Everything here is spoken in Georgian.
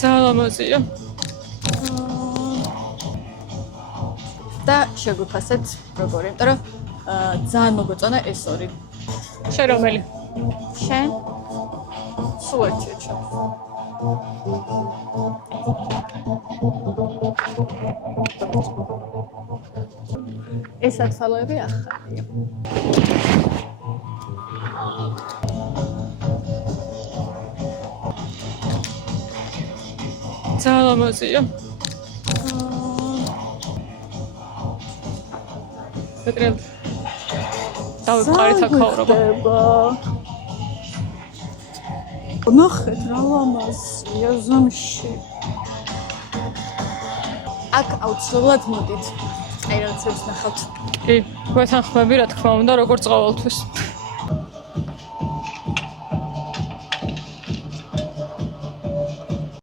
ძალიან ლამაზია. და შეგვიფასეთ როგორი, იმიტომ რომ ძალიან მოგოწონა ეს ორი. შენ რომელი? შენ? სულ ერთია ჩემ. ეს ათვალოები ახალია. ძალიან ლამაზია. პეტრე დავიყარით აქაურობა. ნახეთ რა ლამაზია ზომში. აქ აუცილებლად მოდით. აი რაღაცებს ნახავთ. კი, გვეთანხმები რა თქმა უნდა, როგორც ყოველთვის.